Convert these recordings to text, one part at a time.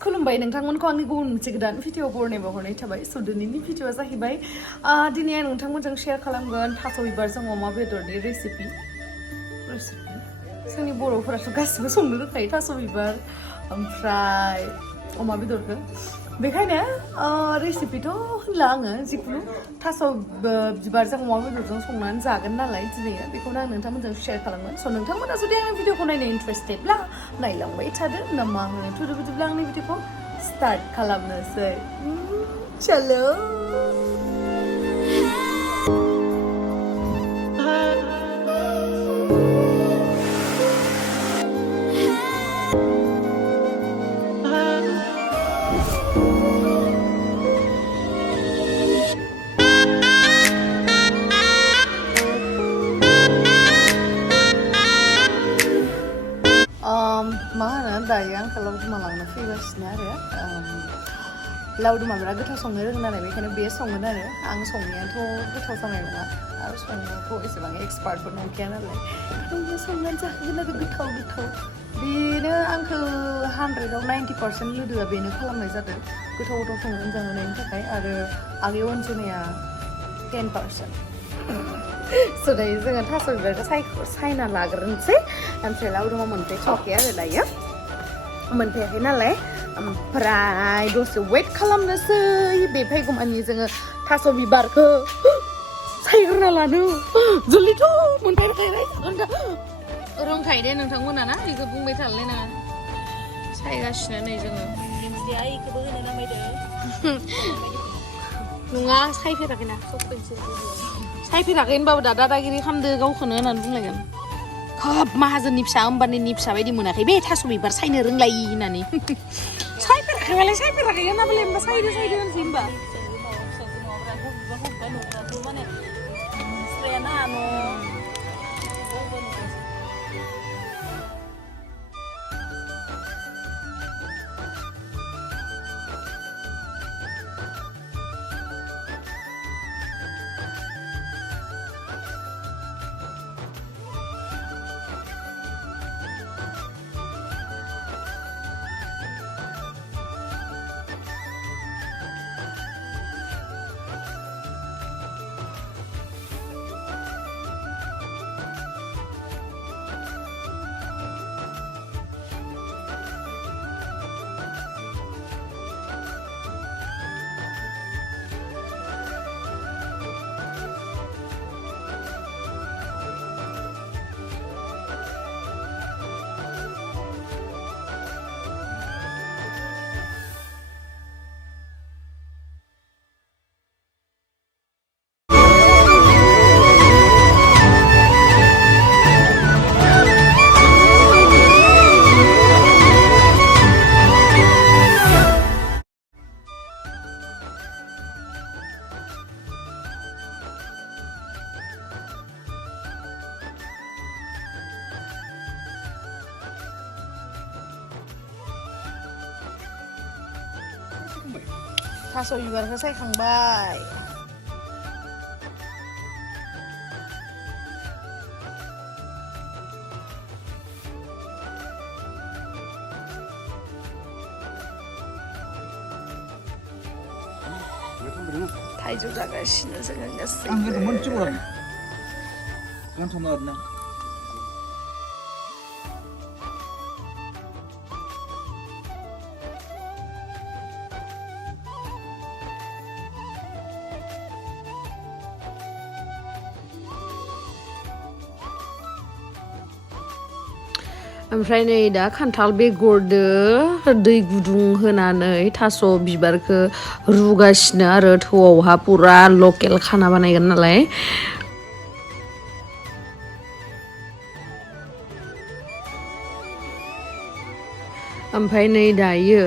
खुलुमबाय नोंथांमोनखौ आंनि गुबुन मोनसे गोदान भिडिअ बरनायबा हरनाय थाबाय स' दिनैनि भिडिअआ जाहैबाय दिनै आं नोंथांमोनजों शेयार खालामगोन थास' बिबारजों अमा बेदरनि रेसिपि जोंनि बर'फोराथ' गासिबो संनो रोंखायो थास' बिबार ओमफ्राय अमा बेदरखौ बेखायनो रेसिपिथ' होनला आङो जिखुनु थास' बिबारजों अमा बेदरजों संनानै जागोन नालाय दिनै बेखौनो आं नोंथांमोनजों शेयार खालामगोन स' नोंथांमोना जुदि आंनि भिडिअखौ नायनो इन्टारेस्टेडब्ला नायलांबाय थादो ना मा होनो थुदो बिदिब्ला आंनि भिडिअखौ स्टार्ट खालामनोसै चलो मा होनो दायो आंखौ लावदुमा लांनो फैगासिनो आरो लावदुमा बिराद गोथाव संनो रोङो नालाय बेखायनो बे संगोन आरो आं संनायाथ' गोथाव जानाय नङा आरो संनोथ' एसेबां एक्सपार्टबो नंखाया नालाय बेयो संनानै जाहोगोन आरो गोथाव बेनो आंखौ 100आव 90% लोगोआ बेनो खालामनाय जादों गोथाव संनानै जाहोनायनि थाखाय आरो आगै अनजनाया 10%। स' दायो जोङो थास' बिबारखौ सायना लाग्रोनोसै ओमफ्राय लावदुमा मोनफैथ'वाखै आरो दायो मोनफैयाखै नालाय ओमफ्राय दसे वेट खालामनोसै बे फैगौमानि जोङो थास' बिबारखौ सायग्रोना लानो जल्दिथ' मोनफैयाखै रोंखायो दे नोंथांमोना ना बेखौ बुंबाय थालाय नाङा सायगासिनो नै जोङो नङा सायफेराखैना सायफेराखै होनबाबो दा दादागिरि खालामदो गावखौनो होननानै बुंलायगोन खोब माहाजोननि फिसा होमबानि फिसा बायदि मोनाखै बे थास' बिबार सायनो रोंलायि होननानै सायफेराखैबालाय सायफेराखै होनाबालाय होनबा सायदो होनसै होनबा थास' बिबारखौ सायखांबाय थाइजौ जागासिनो जोङो गासैबो ओमफ्राय नै दा खान्थाल बेगरदो दै गुदुं होनानै थास' बिबारखौ रुगासिनो आरो थौआवहा पुरा लकेल खाना बानायगोन नालाय ओमफ्राय नै दायो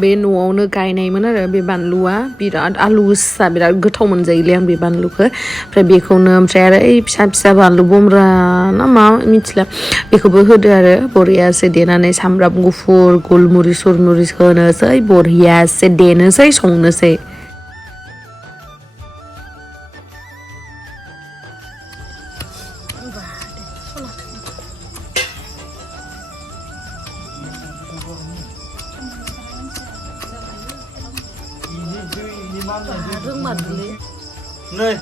बे न'आवनो गायनायमोन आरो बे बानलुआ बिराद आलु गोसा बिराद गोथाव मोनजायोलै आं बे बानलुखौ ओमफ्राय बेखौनो ओमफ्राय आरो ओइ फिसा बानलु बमरा ना मा मिथिला बेखौबो होदो आरो बरियासे देनानै सामब्राम गुफुर गलमुरिस होनोसै बरियासे देनोसै संनोसै रोंमारगोलै नै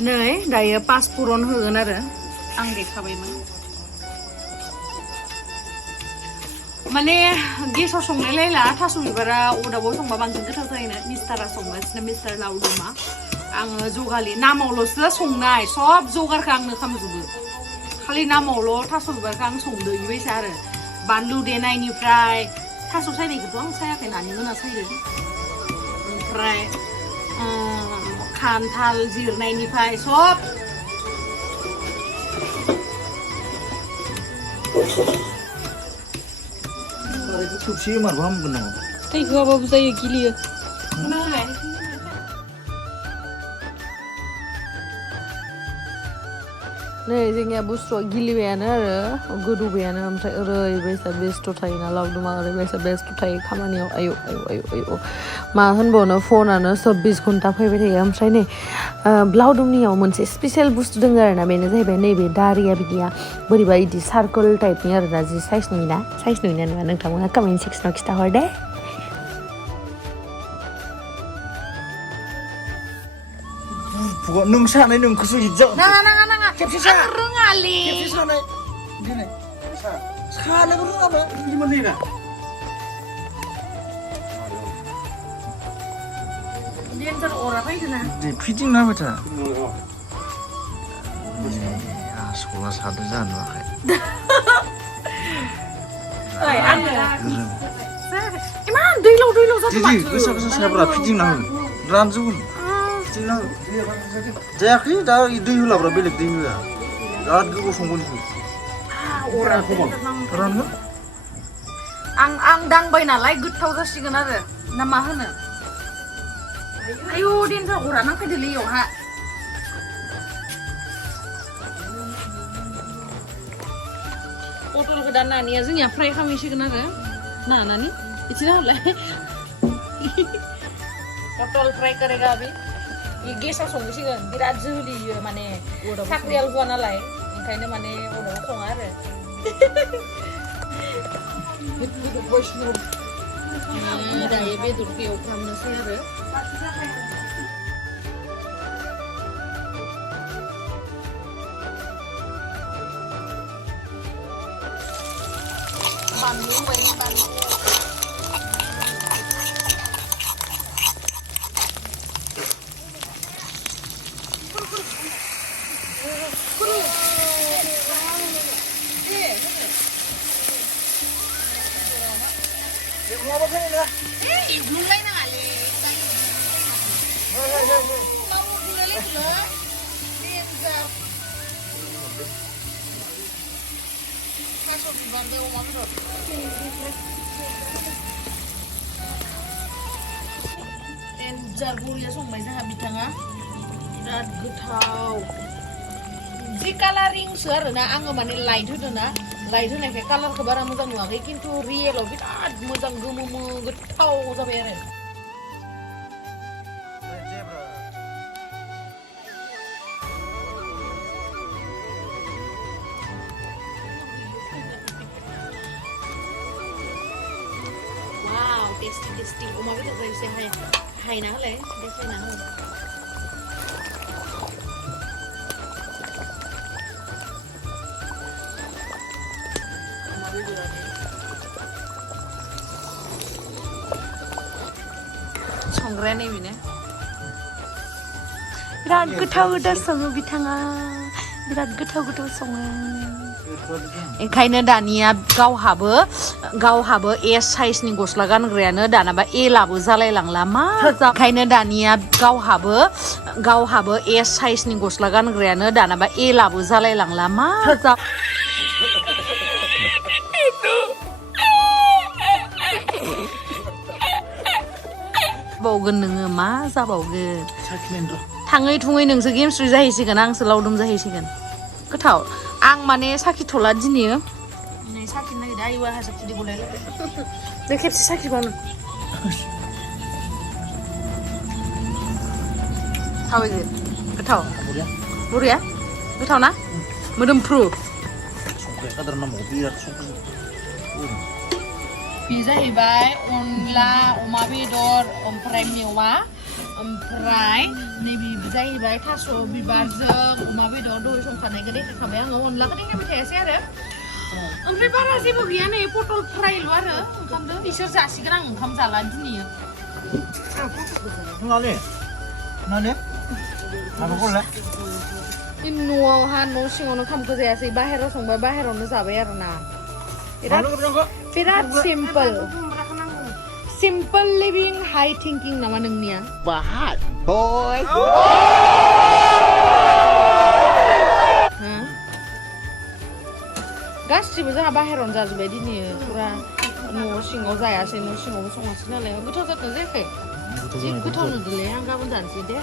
नै दायो पासपुरन होगोन आरो आं देखाबायमोन माने गेसाव संलायलायला थास' बिबारा अरदाबाव संबा बांसिन गोथाव जायोना मिस्टारा संगासिनो मिस्टार लावदुमा आङो जगालि नामावल'सो संनाय सब जगारखौ आंनो खालामजोबो खालि नामावल' थास' बिबारखौ आं संदो बेबायसा आरो बानलु देनायनिफ्राय थास' सायनायखौथ' आं सायाखै नानि मोना सायदों ओमफ्राय खान्थाल जिरनायनिफ्राय सब थुबसे मारबा हामगोन नामा दै होआबाबो जायो गिलियो नै जोंनिया बुस्थुआ गिलिबायानो आरो गोदौबायानो ओमफ्राय ओरैबायसा बेस्थ' थायोना लावदुमा ओरैबायसा बेस्थ' थायो खामानियाव आयौ आयौ आयौ आयौ मा होनबावनो फनानो 24 घन्टा फैबाय थायो ओमफ्राय नै लावदुमनियाव मोनसे स्पेसियेल बुस्थु दङ आरोना बेनो जाहैबाय नैबे दारिया बिदिया बोरैबा इदि सार्कोल टाइपनि आरोना जि साइज नुयोना नुवा नोंथांमोना कमेन्ट सेक्सनाव खिथाहर दे नों सानाय नोंखौसो हिजाव नाङा खेबसे सा रोङालै खेबसे सानाय दिनै सानोबो रोङाबा इदिमोन नैना डेन्जार अरा फैदोना फिटिं ना बाथा आसला सादो जानो आखाय ओइ आङो इमान दैलाव जादों दिदि गोसा साब्रा फिटिं ना हो रानजोबगोन जायाखै दा दै होलाब्रा बेलेग दै होआ बिराद गोबाव संगोन रानगोन आं दांबाय नालाय गोथाव जासिगोन आरो ना मा होनो आयु डेन्जार अरा नांफैदोलै इयावहा पटलखौ दा नानिया जोंनिया फ्राय खालामहैसिगोन आरो नानि इथिना हरलाय पटल फ्राय करेगा अभी ये गेसाव संसिगोन बिराद जोलियो माने साख्रियाल हुआ नालाय ओंखायनो माने अराव सङा आरो दायो बेदरखौ एवफ्रामनोसै आरो बानलु जार बरिया संबाय जोंहा बिथाङा बिराद गोथाव जि कालारिंसो आरोना आङो माने लाइट होदों ना लाइट होनायखाय कालारखौ बारा मोजां नुवाखै खिन्थु रियेलाव बिराद मोजां गोमो गोथाव जाबाय आरो टेस्टी अमा बेदर एसे हायना होलाय देखायना हो संग्राया नैबेनो बिराद गोथाव सङो बिथाङा बिराद गोथाव सङो ओंखायनो दानिया गावहाबो एस साइजनि गस्ला गानग्रायानो दानाबा एलाबो जालायलांला मा ओंखायनो दानिया गावहाबो एस साइजनि गस्ला गानग्रायानो दानाबा एलाबो जालायलांला मा जाबावगोन नोङो मा जाबावगोन साखिनायनि र' थाङै थुङै नोंसो गेमस्रि जाहैसिगोन आंसो लावदुम जाहैसिगोन गोथाव आं माने साखिथ'ला दिनै नै साखिनो नागिरदों आयु आंहासो खुदै गलायलायबाय बे खेबसे साखिबावनो थावैदो गोथाव बरिया गोथाव ना मोदोमफ्रु संख्रि कादार नांबावगौ बिराद संख्रि बे जाहैबाय अनला अमा बेदर ओमफ्राय मेवा ओमफ्राय नैबे जाहैबाय थास' बिबारजों अमा बेदर दहाय संखानायखौ देखायखाबाय आङो अनलाखौ देखायबाय थायासै आरो ओमफ्राय बारा जेबो गैया नै पटल फ्रायल' आरो ओंखामजों बिसोर जासिगोन आं ओंखाम जाला दिनै नाले नाले मानो गले न'आवहा न' सिङावनो ओंखामखौ जायासै बाहेराव संबाय बाहेरावनो जाबाय आरो ना बिराद सिम्पल लिभिं हाई थिंकिं नामा नोंनिया बाहाय होय गासिबो जोंहा बाहेरावनो जाजोब्बाय दिनै फुरा न' सिङाव जायासै न' सिङावबो सङासै नालाय गोथाव जादों जायाखै जि गोथाव नुदोंलै आं गाबोन जानोसै दे